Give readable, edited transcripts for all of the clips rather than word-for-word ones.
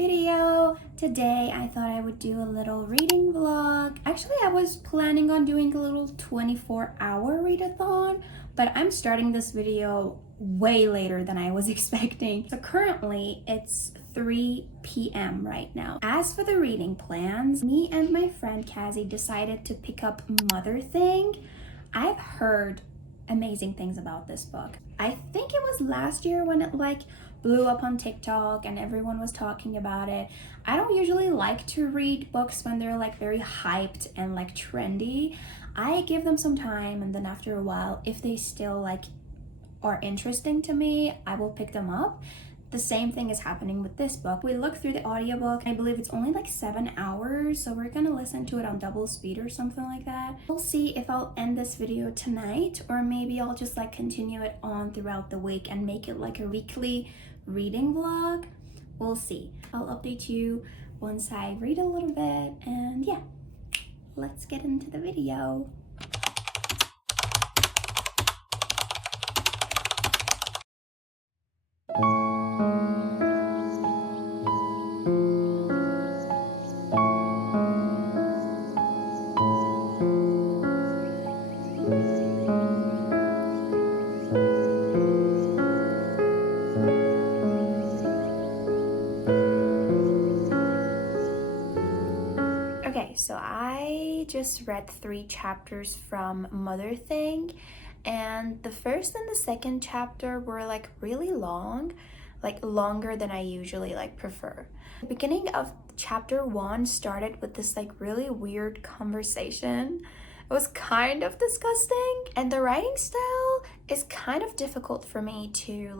video. Today I thought I would do a little reading vlog. Actually, I was planning on doing a little 24-hour readathon, but I'm starting this video way later than I was expecting. So currently it's 3 p.m. right now. As for the reading plans, me and my friend Cassie decided to pick up Motherthing. I've heard amazing things about this book. I think it was last year when it blew up on TikTok and everyone was talking about it. I don't usually like to read books when they're very hyped and trendy. I give them some time, and then after a while, if they still are interesting to me, I will pick them up. The same thing is happening with this book. We looked through the audiobook. I believe it's only 7 hours, so we're gonna listen to it on double speed or something like that. We'll see if I'll end this video tonight, or maybe I'll just continue it on throughout the week and make it a weekly reading vlog. We'll see. I'll update you once I read a little bit, and yeah, let's get into the video. Okay, so I just read 3 chapters from Motherthing, and the first and the second chapter were really long, longer than I usually prefer. The beginning of chapter 1 started with this really weird conversation. It was kind of disgusting, and the writing style is kind of difficult for me to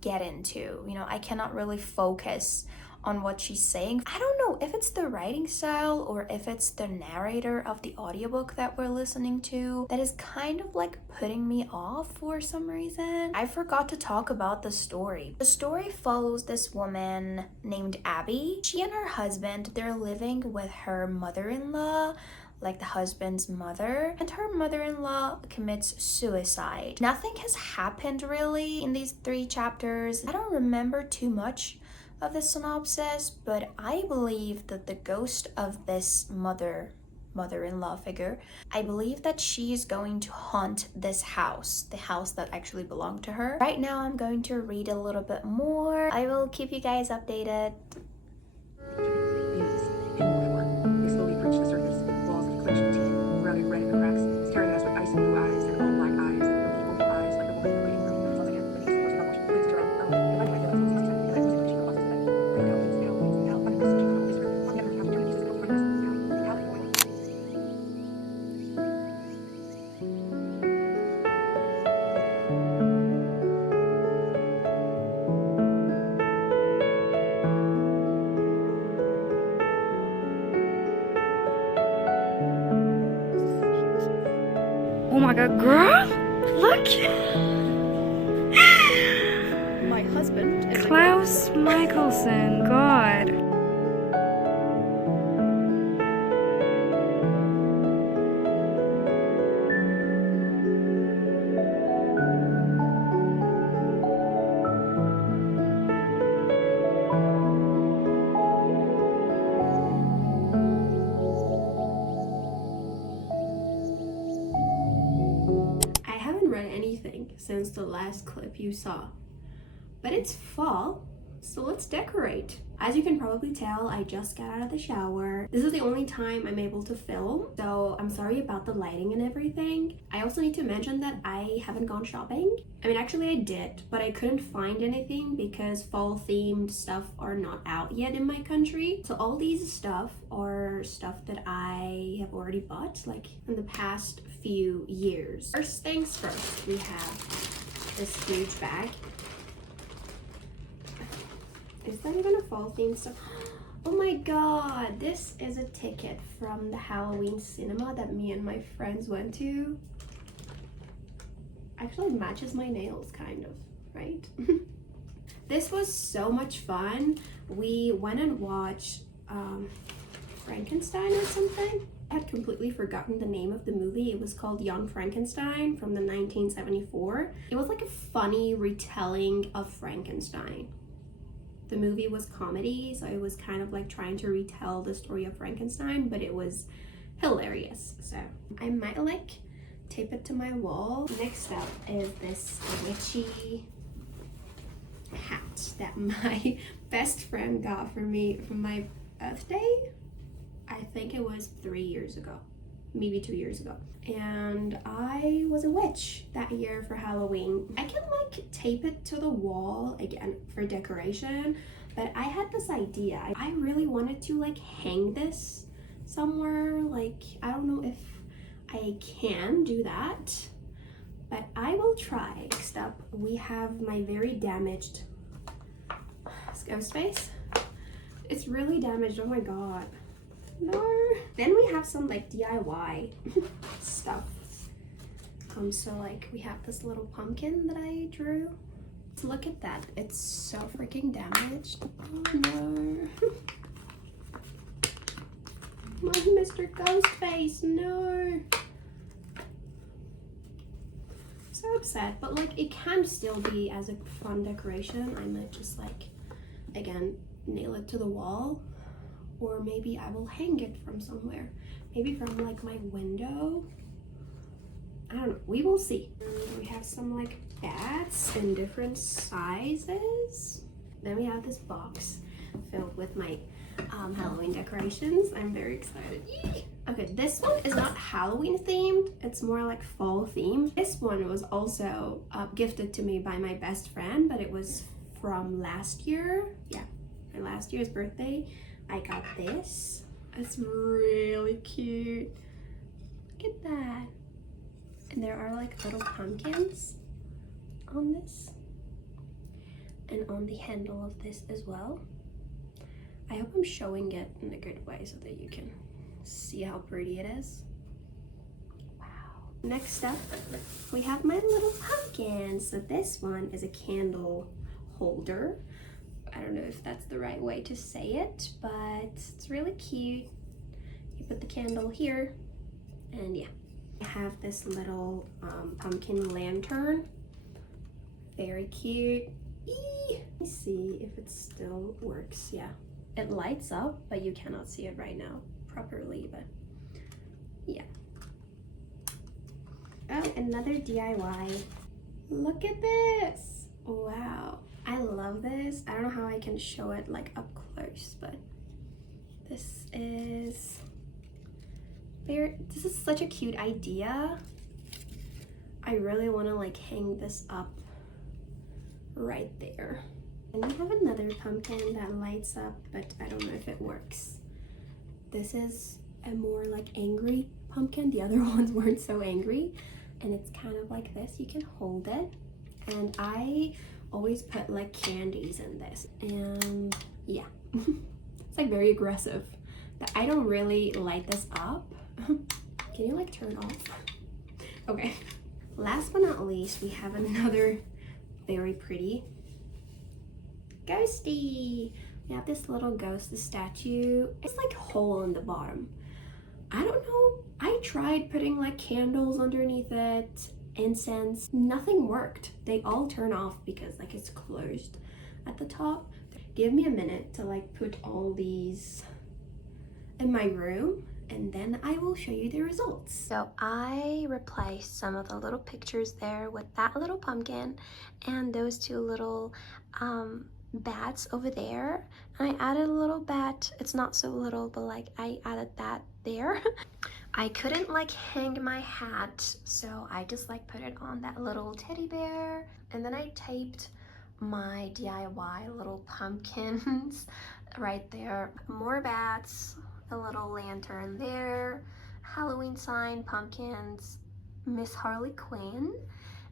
get into. I cannot really focus on what she's saying. I don't know if it's the writing style or if it's the narrator of the audiobook that we're listening to that is kind of putting me off for some reason. I forgot to talk about the story. The story follows this woman named Abby. She and her husband, they're living with her mother-in-law, the husband's mother, and her mother-in-law commits suicide. Nothing has happened really in these 3 chapters. I don't remember too much of the synopsis, but I believe that the ghost of this mother-in-law figure, I believe that she is going to haunt this house, the house that actually belonged to her. Right now I'm going to read a little bit more. I will keep you guys updated. We slowly breached the surface. Walls of clenched teeth, routed red in the cracks, staring at us with icy blue eyes and all black eyes and milky oval eyes like a woman waiting for me. Once again, the beast was not watching. Please turn on. Dividing my feelings on 16 and I was in relation to the right now, please, now, under the situation of this room. On the other couch, 2 pieces of breakfast. Now, going. Oh my god, girl! Look! My husband is Klaus Michelson, God. anything since the last clip you saw, but it's fall, so let's decorate. As you can probably tell, I just got out of the shower. This is the only time I'm able to film, so I'm sorry about the lighting and everything. I also need to mention that I haven't gone shopping. I mean, actually I did, but I couldn't find anything because fall themed stuff are not out yet in my country. So all these stuff are stuff that I have already bought in the past few years. First things first, we have this huge bag. Is that even a fall themed stuff? Oh my god, this is a ticket from the Halloween cinema that me and my friends went to. Actually, it matches my nails kind of, right? This was so much fun. We went and watched Frankenstein or something. I had completely forgotten the name of the movie. It was called Young Frankenstein from the 1974. It was like a funny retelling of Frankenstein. the movie was comedy, so it was kind of like trying to retell the story of Frankenstein, but it was hilarious. So I might like tape it to my wall. Next up is this witchy hat that my best friend got for me for my birthday. I think it was 3 years ago, maybe 2 years ago. And I was a witch that year for Halloween. I can like tape it to the wall again for decoration, but I had this idea. I really wanted to like hang this somewhere. Like, I don't know if I can do that, but I will try. Next up, we have my very damaged ghost face. It's really damaged, oh my god. No. Then we have some like DIY stuff. So like we have this little pumpkin that I drew. Look at that, it's so freaking damaged. Oh no. My Mr. Ghostface, no. So upset, but like it can still be as a fun decoration. I might just like, again, nail it to the wall, or maybe I will hang it from somewhere. Maybe from like my window. I don't know, we will see. We have some like bats in different sizes. Then we have this box filled with my Halloween decorations. I'm very excited. Yee! Okay, this one is not Halloween themed, it's more like fall themed. This one was also gifted to me by my best friend, but it was from last year. Yeah, my last year's birthday. I got this. It's really cute. Look at that. And there are like little pumpkins on this and on the handle of this as well. I hope I'm showing it in a good way so that you can see how pretty it is. Wow. Next up, we have my little pumpkin. So this one is a candle holder. I don't know if that's the right way to say it, but it's really cute. You put the candle here, and yeah. I have this little pumpkin lantern. Very cute. Eee! Let me see if it still works. Yeah, it lights up, but you cannot see it right now properly, but yeah. Oh, another DIY. Look at this. Wow, I love this. I don't know how I can show it like up close, but this is such a cute idea. I really want to like hang this up right there. And we have another pumpkin that lights up, but I don't know if it works. This is a more like angry pumpkin. The other ones weren't so angry, and it's kind of like this. You can hold it, and I always put like candies in this, and yeah. It's like very aggressive, but I don't really light this up. Can you like turn off? Okay. Last but not least, we have another very pretty ghosty. We have this little ghost, the statue. It's like a hole in the bottom. I don't know. I tried putting like candles underneath it, incense. Nothing worked. They all turn off because like it's closed at the top. Give me a minute to like put all these in my room, and then I will show you the results. So I replaced some of the little pictures there with that little pumpkin and those two little bats over there. And I added a little bat. It's not so little, but like I added that there. I couldn't like hang my hat, so I just like put it on that little teddy bear, and then I taped my DIY little pumpkins right there. More bats, a little lantern there, Halloween sign, pumpkins, Miss Harley Quinn,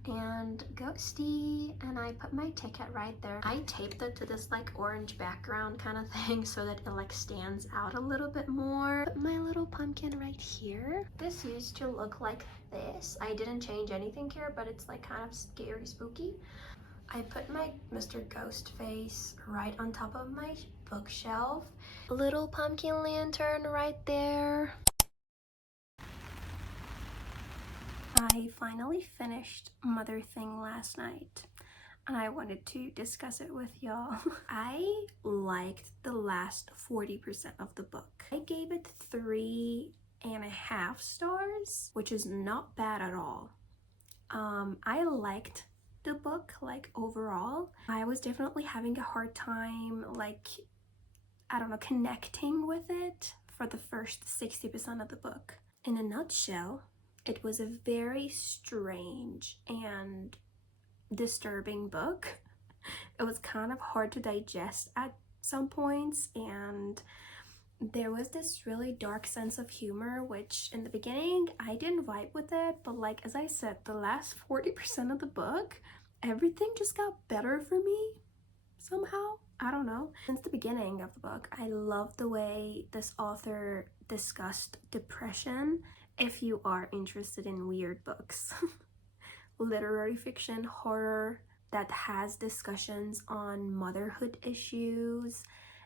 and Ghosty, and I put my ticket right there. I taped it to this like orange background kind of thing so that it like stands out a little bit more. Put my little pumpkin right here. This used to look like this. I didn't change anything here, but it's like kind of scary, spooky. I put my Mr. Ghostface right on top of my bookshelf. Little pumpkin lantern right there. I finally finished Motherthing last night. and I wanted to discuss it with y'all. I liked the last 40% of the book. I gave it 3.5 stars, which is not bad at all. I liked the book, like, overall. I was definitely having a hard time, like, I don't know, connecting with it for the first 60% of the book. In a nutshell, it was a very strange and disturbing book. It was kind of hard to digest at some points, and there was this really dark sense of humor, which in the beginning I didn't vibe with it, but like, as I said, the last 40% of the book, everything just got better for me somehow. I don't know. Since the beginning of the book, I love the way this author discussed depression. If you are interested in weird books, literary fiction, horror that has discussions on motherhood issues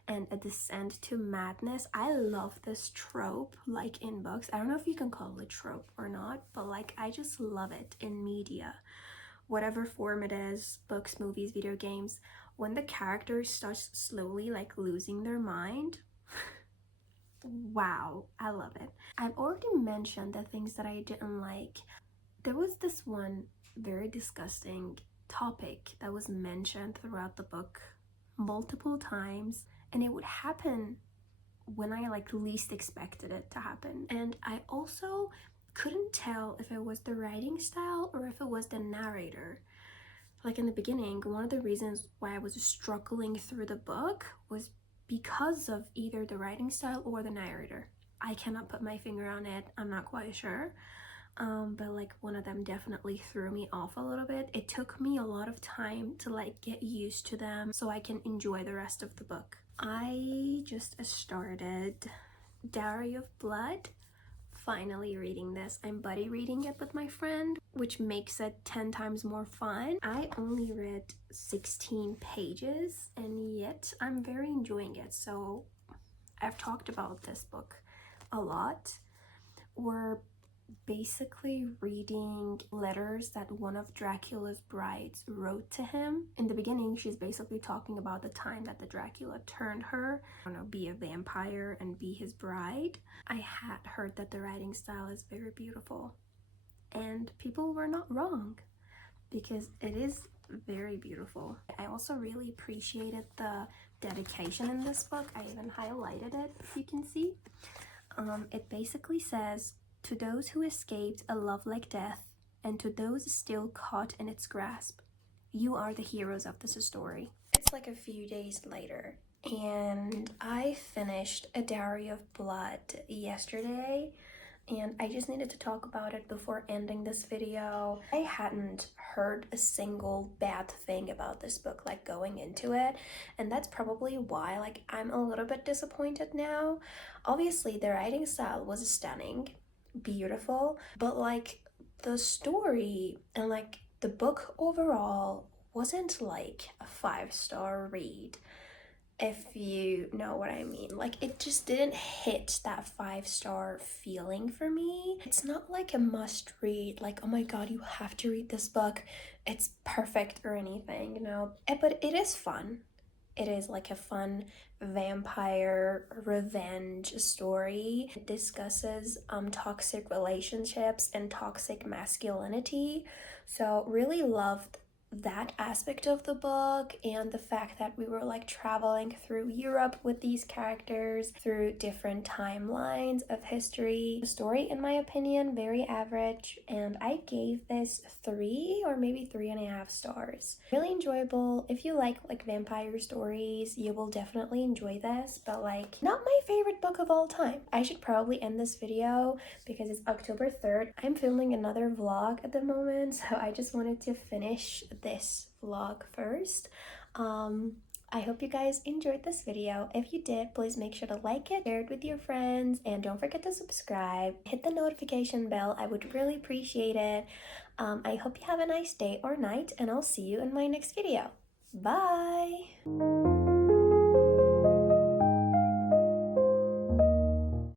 and a descent to madness. I love this trope, like, in books. I don't know if you can call it trope or not, but like, I just love it in media, whatever form it is, books, movies, video games, when the characters start slowly like losing their mind. Wow, I love it. I've already mentioned the things that I didn't like. There was this one very disgusting topic that was mentioned throughout the book multiple times, and it would happen when I like least expected it to happen. And I also couldn't tell if it was the writing style or if it was the narrator. Like, in the beginning, one of the reasons why I was struggling through the book was because of either the writing style or the narrator. I cannot put my finger on it, I'm not quite sure. But like, one of them definitely threw me off a little bit. It took me a lot of time to like get used to them so I can enjoy the rest of the book. I just started Dowry of Blood. Finally reading this. I'm buddy reading it with my friend, which makes it 10 times more fun. I only read 16 pages and yet I'm very enjoying it. So I've talked about this book a lot. We're basically reading letters that one of Dracula's brides wrote to him. In the beginning, she's basically talking about the time that the Dracula turned her, I don't know, be a vampire and be his bride. I had heard that the writing style is very beautiful, and people were not wrong, because it is very beautiful. I also really appreciated the dedication in this book. I even highlighted it, if you can see. It basically says, "To those who escaped a love like death, and to those still caught in its grasp, you are the heroes of this story." It's like a few days later, and I finished A Dowry of Blood yesterday, and I just needed to talk about it before ending this video. I hadn't heard a single bad thing about this book, like, going into it, and that's probably why, like, I'm a little bit disappointed now. Obviously, the writing style was stunning, beautiful, but like, the story and like the book overall wasn't like a 5-star read, if you know what I mean. Like, it just didn't hit that 5-star feeling for me. It's not like a must read, like, oh my god, you have to read this book, it's perfect or anything, you know. But it is fun. It is like a fun vampire revenge story. It discusses toxic relationships and toxic masculinity. So really loved that aspect of the book, and the fact that we were like traveling through Europe with these characters through different timelines of history. The story, in my opinion, very average, and I gave this 3 or maybe 3.5 stars. Really enjoyable. If you like vampire stories, you will definitely enjoy this, but like, not my favorite book of all time. I should probably end this video because it's October 3rd. I'm filming another vlog at the moment, so I just wanted to finish this vlog first. I hope you guys enjoyed this video. If you did, please make sure to like it, share it with your friends, and don't forget to subscribe. Hit the notification bell, I would really appreciate it. I hope you have a nice day or night, and I'll see you in my next video. Bye!